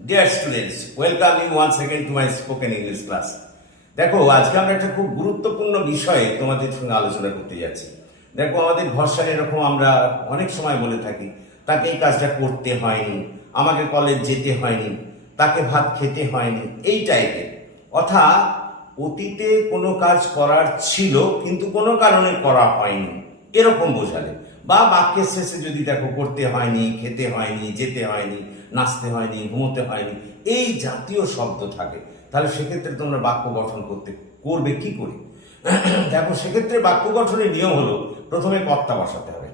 Dear students, welcome you once again to my spoken English class. দেখো আজকে আমরা একটা খুব গুরুত্বপূর্ণ বিষয়ে তোমাদের সঙ্গে আলোচনা করতে যাচ্ছি। দেখো আমাদের ভাষায় এরকম আমরা অনেক সময় বলে থাকি তাকে এই কাজটা করতে হয়নি, আমাকে কলেজ যেতে হয়নি, তাকে ভাত খেতে হয়নি, এই টাইপের। অর্থাৎ অতীতে কোনো কাজ করার ছিল কিন্তু কোনো কারণে করা হয়নি এরকম বোঝালে, বা বাক্যের শেষে যদি দেখো করতে হয়নি, খেতে হয়নি, যেতে হয়নি, নাচতে হয়নি, ঘুমোতে হয়নি, এই জাতীয় শব্দ থাকে, তাহলে সেক্ষেত্রে তোমরা বাক্য গঠন করবে কি করে? দেখো সেক্ষেত্রে বাক্য গঠনের নিয়ম হলো প্রথমে কর্তা বসাতে হবে,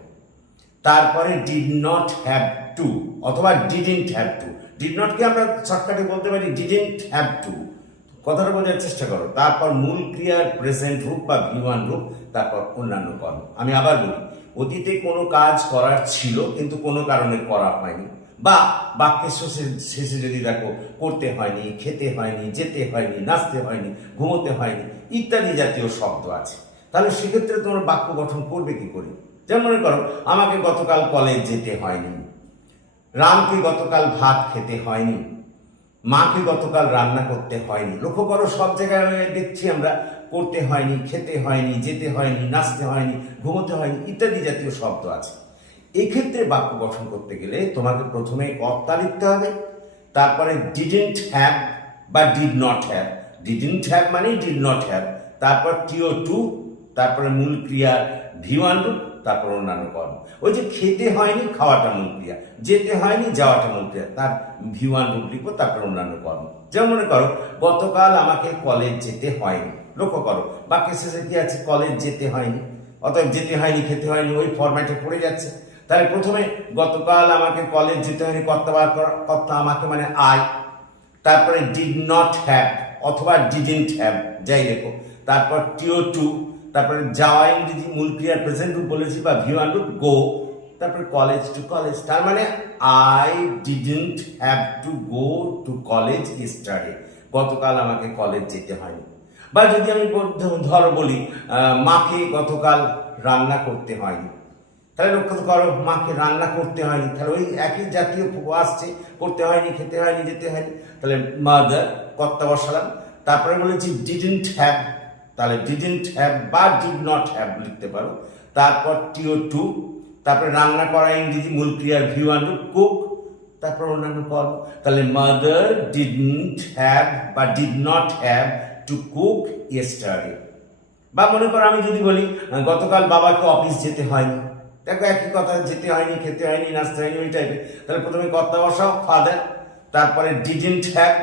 তারপরে ডিড নট হ্যাভ টু অথবা ডিডন্ট হ্যাভ টু। ডিড নটকে আমরা শর্টকাটে বলতে পারি ডিডন্ট হ্যাভ টু, কথাটা বোঝার চেষ্টা করো। তারপর মূল ক্রিয়ার প্রেজেন্ট রূপ বা V1 রূপ, তারপর অন্যান্য কর্ম। আমি আবার বলি, অতীতে কোনো কাজ করার ছিল কিন্তু কোনো কারণে করা হয়নি, বা বাক্যের শেষে যদি দেখো করতে হয়নি, খেতে হয়নি, যেতে হয়নি, নাচতে হয়নি, ঘুমোতে হয়নি ইত্যাদি জাতীয় শব্দ আছে, তাহলে সেক্ষেত্রে তোমরা বাক্য গঠন করবে কি করে? যেমন মনে করো আমাকে গতকাল কলেজ যেতে হয়নি, রামকে গতকাল ভাত খেতে হয়নি, মাকে গতকাল রান্না করতে হয়নি। লক্ষ্য করো সব জায়গায় দেখছি আমরা করতে হয়নি, খেতে হয়নি, যেতে হয়নি, নাচতে হয়নি, ঘুমোতে হয়নি ইত্যাদি জাতীয় শব্দ আছে। এক্ষেত্রে বাক্য গঠন করতে গেলে তোমাকে প্রথমে কর্তা লিখতে হবে, তারপরে ডিডন্ট হ্যাভ বা did not have. Didn't have মানে ডিড নট হ্যাভ, তারপর TO2, তারপরে মূল ক্রিয়ার V1 রূপ, তারপর অন্যান্য কর্ম। ওই যে খেতে হয়নি, খাওয়াটা মূল ক্রিয়া, যেতে হয়নি, যাওয়াটা মূল ক্রিয়া, তার V1 রূপ লিখবো, তারপর অন্যান্য কর্ম। যেমন মনে করো গতকাল আমাকে কলেজ যেতে হয়নি। লক্ষ্য করো বাক্যের শেষে কি আছে? কলেজ যেতে হয়নি, অতএব যেতে হয়নি, খেতে হয়নি, ওই ফরম্যাটে পড়ে যাচ্ছে। তাহলে প্রথমে গতকাল আমাকে কলেজ যেতে হয়নি, কর্তা আমাকে মানে আই, তারপরে ডিড নট হ্যাভ অথবা ডিডন্ট হ্যাভ যাই দেখো, তারপর TO2, তারপরে যাওয়া ইংরেজি মূল ক্রিয়ার প্রেজেন্ট রূপ বলেছি বা V1 রূপ গো, তারপরে কলেজ টু কলেজ। তার মানে I didn't have to go to college yesterday, গতকাল আমাকে কলেজ যেতে হয়নি। বা যদি আমি ধরো বলি মাকে গতকাল রান্না করতে হয়নি, তাহলে লক্ষ্য করো মাকে রান্না করতে হয়নি, তাহলে ওই একই জাতীয় আসছে, করতে হয়নি, খেতে হয়নি, যেতে হয়নি, তাহলে মাদার কর্তা বসালাম। তারপরে বলেছি ডিডন্ট হ্যাভ, তাহলে ডিডন্ট হ্যাভ বা ডিড নট হ্যাভ লিখতে পারো। তারপর TO2, তারপরে রান্না করা ইংরেজি মূল ক্রিয়ার V1 রূপ কুক, তারপর অন্যান্য কর্ম। তাহলে মাদার ডিডন্ট হ্যাভ বা did not have to cook yesterday. বা মনে করো আমি যদি বলি গতকাল বাবাকে অফিস যেতে হয়নি, দেখো একই কথা, যেতে হয়নি, খেতে হয়নি, নাচতে হয়নি, ওই টাইপের। তাহলে প্রথমে কর্তা বসাও ফাদার, তারপরে ডিডন্ট হ্যাভ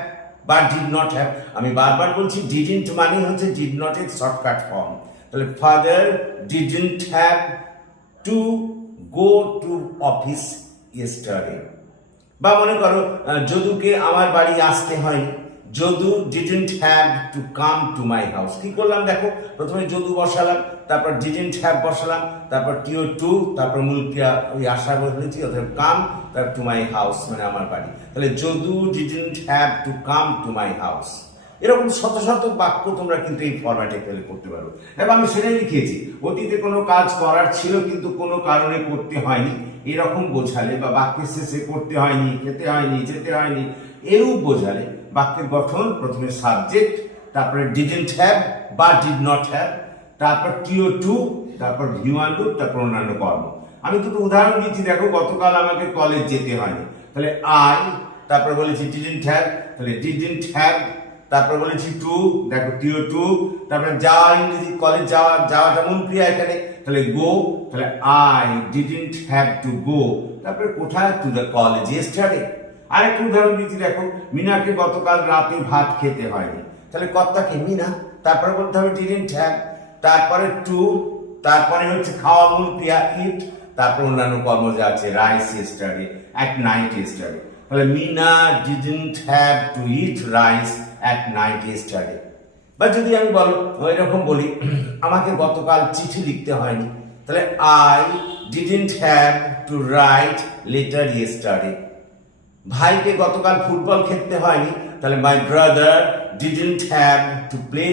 বা ডিড নট হ্যাভ। আমি বারবার বলছি ডিডন্ট মানে হচ্ছে ডিড নট এর শর্টকাট ফর্ম। তাহলে father didn't have to go to office yesterday. বা মনে করো যদুকে আমার বাড়ি আসতে হয়নি, Jadu didn't have to come to my house. কি করলাম দেখো, প্রথমে যদু বসালাম, তারপর ডিডন্ট হ্যাভ বসালাম, তারপর TO2, তারপর মূল ক্রিয়া ওই আশা বলেছি, অর্থাৎ কাম, তারপর টু মাই হাউস মানে আমার বাড়ি। তাহলে Jadu didn't have to come to my house. এরকম শত শত বাক্য তোমরা কিন্তু এই ফরম্যাটে ফেলে করতে পারো। এবার আমি সেটাই লিখেছি, অতীতে কোনো কাজ করার ছিল কিন্তু কোনো কারণে করতে হয়নি এরকম বোঝালে, বা বাক্যের শেষে করতে হয়নি, খেতে হয়নি, যেতে হয়নি এরূপ বোঝালে বাক্যের গঠন প্রথমে সাবজেক্ট, তারপরে ডিডন্ট হ্যাভ বা ডিড নট হ্যাভ, তারপর TO2, তারপর V1 রূপ, তারপর অন্যান্য কর্ম। আমি দুটো উদাহরণ দিচ্ছি, দেখো গতকাল আমাকে কলেজ যেতে হয়নি, তাহলে আই, তারপর বলেছি ডিডন্ট হ্যাভ, তাহলে ডিডন্ট হ্যাভ, তারপর বলেছি টু, দেখো TO2, তারপরে যাওয়া ইংরেজি কলেজ যাওয়াটা মূল ক্রিয়া এখানে, তাহলে গো, তাহলে আই ডিডন্ট হ্যাভ টু গো, তারপরে কোথায়? To the college yesterday. আরেকটা উদাহরণ দিচ্ছি, দেখো মিনাকে গতকাল রাতে ভাত খেতে হয়নি, তাহলে কর্তাকে মিনা, তারপরে বলতে হবে ডিডন্ট হ্যাভ, তারপরে টু, তারপরে হচ্ছে খাওয়া মূল ক্রিয়া ইট, তারপর অন্যান্য কর্ম যা আছে rice yesterday, at night yesterday. তাহলে Meena didn't have to eat rice at night yesterday. বা যদি আমি এরকম বলি আমাকে গতকাল চিঠি লিখতে হয়নি, তাহলে I didn't have two right letter yesterday. ভাইকে গতকাল ফুটবল খেলতে হয়নি, তাহলে my brother didn't have to play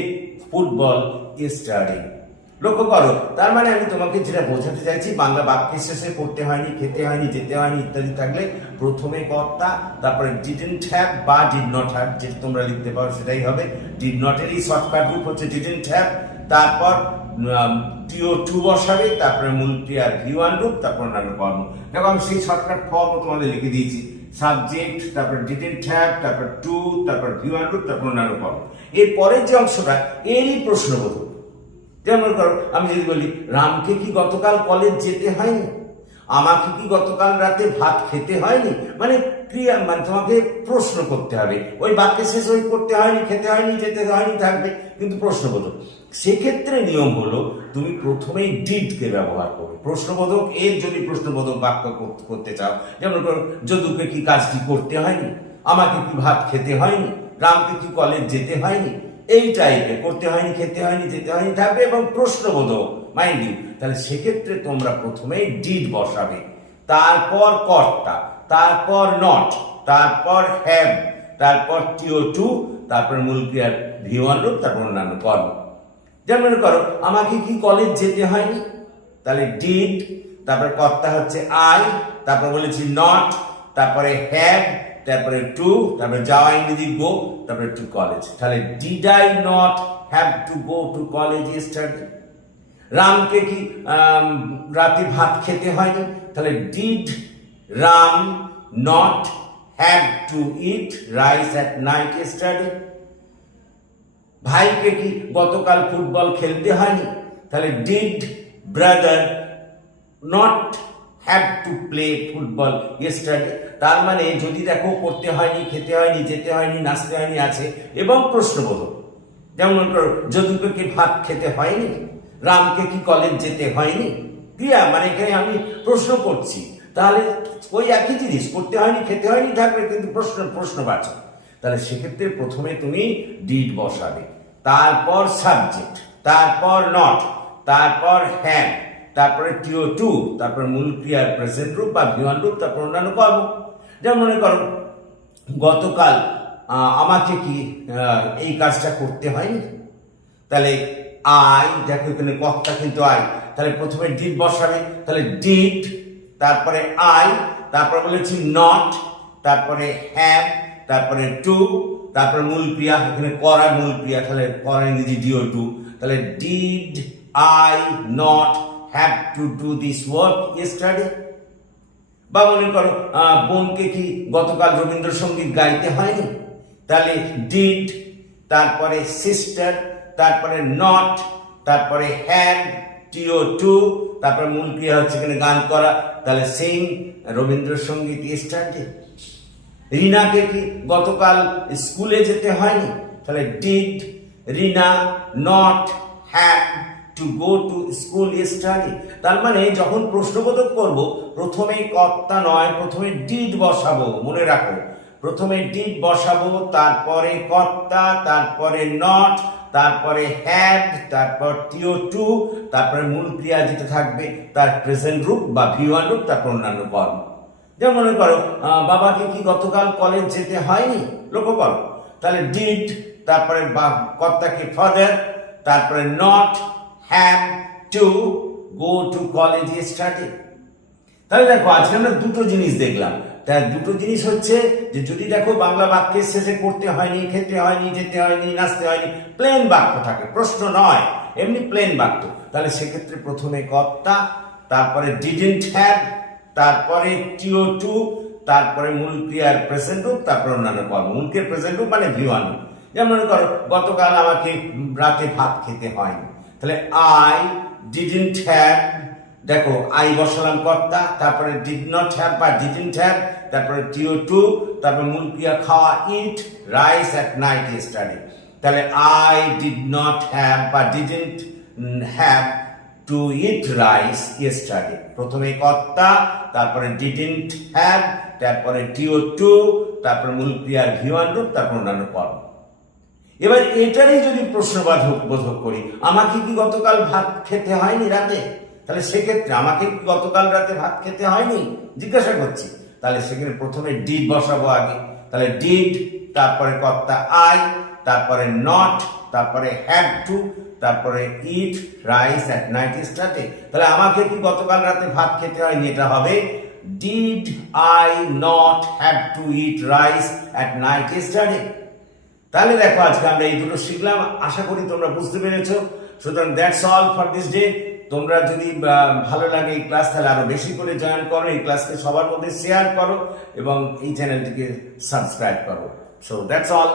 football yesterday. লক্ষ্য করো, তার মানে আমি তোমাকে যেটা বোঝাতে চাইছি, বাংলা বাক্যের শেষে করতে হয়নি, খেতে হয়নি, যেতে হয়নি ইত্যাদি থাকলে প্রথমে কর্তা, তারপরে ডিডন্ট হ্যাভ বা ডিড নট হ্যাভ, যেটা তোমরা লিখতে পারো সেটাই হবে। ডিড নটেরই শর্টকাট রূপ হচ্ছে ডিডন্ট হ্যাভ, তারপর টিও টু বসাবে, তারপরে মূল ক্রিয়ার V1 রূপ, তারপর অন্যান্য কর্ম। দেখো আমি সেই শর্টকাট ফর্ম তোমাদের লিখে দিয়েছি। সাবজেক্ট, তারপর ডিডন্ট হ্যাভ, তারপর টু, তারপর V1 রূপ, তারপর অন্যান্য কর্ম। এর পরের যে অংশটা এরই প্রশ্নবোধক। যেমন করো, আমি যদি বলি রামকে কি গতকাল কলেজ যেতে হয়নি, আমাকে কি গতকাল রাতে ভাত খেতে হয়নি, মানে ক্রিয়া, মানে তোমাকে প্রশ্ন করতে হবে। ওই বাক্যে শেষ ওই করতে হয়নি, খেতে হয়নি, যেতে হয়নি থাকবে, কিন্তু প্রশ্নবোধক। সেক্ষেত্রে নিয়ম হলো তুমি প্রথমেই ডিডকে ব্যবহার করবে। প্রশ্নবোধক এর যদি প্রশ্নবোধক বাক্য করতে চাও, যেমন করো যদুকে কি কাজটি করতে হয়নি, আমাকে কি ভাত খেতে হয়নি, রামকে কি কলেজ যেতে হয়নি, এই টাইপের করতে হয়নি, খেতে হয়নি, যেতে হয়নি থাকবে এবং প্রশ্নবোধক মাইন্ড ইউ। তাহলে সেক্ষেত্রে তোমরা প্রথমেই ডিড বসাবে, তারপর কর্তা, তারপর নট, তারপর হ্যাভ, তারপর টিও টু, তারপর মূল ক্রিয়ার V1 রূপ, তারপর অন্যান্য কর্ম। যেমন মনে করো আমাকে কি কলেজ যেতে হয়নি, তাহলে ডিড, তারপরে কর্তা হচ্ছে আই, তারপর বলেছি নট, তারপরে হ্যাভ, তারপরে টু, তারপরে যাওয়া ইংরেজি গো, তারপরে টু কলেজ। তাহলে did I not have to go to college yesterday. রামকে কি রাতে ভাত খেতে হয়নি, তাহলে did Ram not have to eat rice at night yesterday. ভাইকে কি গতকাল ফুটবল খেলতে হয়নি, তাহলে did brother not have to play football yesterday. তার মানে যদি দেখো করতে হয়নি, খেতে হয়নি, যেতে হয়নি, নাচতে হয়নি আছে এবং প্রশ্নবোধক। যেমন মনে করো যদুকে কি ভাত খেতে হয়নি, রামকে কি কলেজ যেতে হয়নি, ক্রিয়া, মানে এখানে আমি প্রশ্ন করছি। তাহলে ওই একই জিনিস, করতে হয়নি, খেতে হয়নি থাকবে, কিন্তু প্রশ্নবাচক। তাহলে সেক্ষেত্রে প্রথমে তুমি ডিড বসাবে, তারপর সাবজেক্ট, তারপর নট, তারপর হ্যাভ, তারপরে টিও টু, তারপর মূল ক্রিয়ার প্রেজেন্ট রূপ বা V1 রূপ, তারপর অন্যান্য কর্ম। যেমন মনে করো গতকাল আমাকে কি এই কাজটা করতে হয়নি, তাহলে আই, দেখো এখানে কর্তা কিন্তু আই, তাহলে প্রথমে ডিড বসাবে, তাহলে ডিড, তারপরে আই, তারপর বলেছি নট, তারপরে হ্যাভ, তারপরে টু, তারপরে মূল ক্রিয়া, এখানে করা মূল ক্রিয়া, তাহলে করা ইংরেজি ডিও টু, তাহলে did I not have to do this work yesterday. বা মনে করো বোনকে কি গতকাল রবীন্দ্রসঙ্গীত গাইতে হয়নি, তাহলে ডিড, তারপরে সিস্টার, তারপরে নট, তারপরে হ্যাভ, টিও টু, তারপরে মূল ক্রিয়া হচ্ছে এখানে গান করা, তাহলে সিং রবীন্দ্রসঙ্গীত ইয়েস্টারডে। রিনাকে কি গতকাল স্কুলে যেতে হয়নি, তাহলে did Rina not have to go to school yesterday. তার মানে যখন প্রশ্নবোধক করব প্রথমে কর্তা নয়, প্রথমে ডিড বসাবো, মনে রাখো প্রথমে ডিড বসাবো, তারপরে কর্তা, তারপরে নট, তারপরে হ্যাভ, তারপর টিও টু, তারপরে মূল ক্রিয়া যেটা থাকবে তার প্রেজেন্ট রূপ বা V1 রূপ, তারপর অন্যান্য কর্ম। যেমন মনে করো বাবাকে কি গতকাল কলেজ যেতে হয়নি, লক্ষ্য করো, তাহলে ডিড, তারপরে কর্তাকে ফাদার, তারপরে not have to go to college yesterday. তাহলে দেখো আজকে আমরা দুটো জিনিস দেখলাম। তার দুটো জিনিস হচ্ছে যে যদি দেখো বাংলা বাক্যের শেষে করতে হয়নি, খেতে হয়নি, যেতে হয়নি, নাচতে হয়নি, প্লেন বাক্য থাকে, প্রশ্ন নয়, এমনি প্লেন বাক্য, তাহলে সেক্ষেত্রে প্রথমে কর্তা, তারপরে ডিডন্ট হ্যাভ, তারপরে টিও টু, তারপরে মূল ক্রিয়ার প্রেজেন্ট রূপ, তারপর অন্যান্য কর্ম। মূল ক্রিয়ার প্রেজেন্ট রূপ মানে V1 রূপ। যেমন মনে করো গতকাল আমাকে রাতে ভাত খেতে হয়নি, তাহলে আই ডিডন্ট হ্যাভ, দেখো আই বসালাম কর্তা, তারপরে ডিড নট হ্যাভ বা ডিডন্ট হ্যাভ, তারপরে টিও টু, তারপরে মূল ক্রিয়া খাওয়া ইট রাইস অ্যাট নাইট ইয়েস্টারডে। তাহলে আই ডিড নট হ্যাভ বা didn't have to eat rice yesterday. প্রথমে কর্তা, তারপরে ডিডন্ট হ্যাভ, তারপরে টিও টু, তারপরে মূল ক্রিয়ার V1 রূপ, তারপর অন্যান্য কর্ম। এবার এটারই যদি প্রশ্নবোধক করি, আমাকে কি গতকাল ভাত খেতে হয়নি রাতে, তাহলে সেক্ষেত্রে আমাকে কি গতকাল রাতে ভাত খেতে হয়নি জিজ্ঞাসা করছি, তাহলে সেখানে প্রথমে ডিড বসাবো আগে, তাহলে ডিড, তারপরে কর্তা আই, তারপরে নট, তারপরে হ্যাভ টু, তারপরে ইট রাইস অ্যাট নাইট ইয়েস্টারডে। তাহলে আমাকে কি গতকাল রাতে ভাত খেতে হয়নি, এটা হবে did I not have to eat rice at night yesterday. তাহলে দেখো আজকে আমরা এই দুটো শিখলাম, আশা করি তোমরা বুঝতে পেরেছো। সুতরাং that's all for this day. তোমরা যদি ভালো লাগে এই ক্লাস তাহলে আরো বেশি করে জয়েন করো, এই ক্লাসকে সবার মধ্যে শেয়ার করো এবং এই চ্যানেলটিকে সাবস্ক্রাইব করো। So that's all.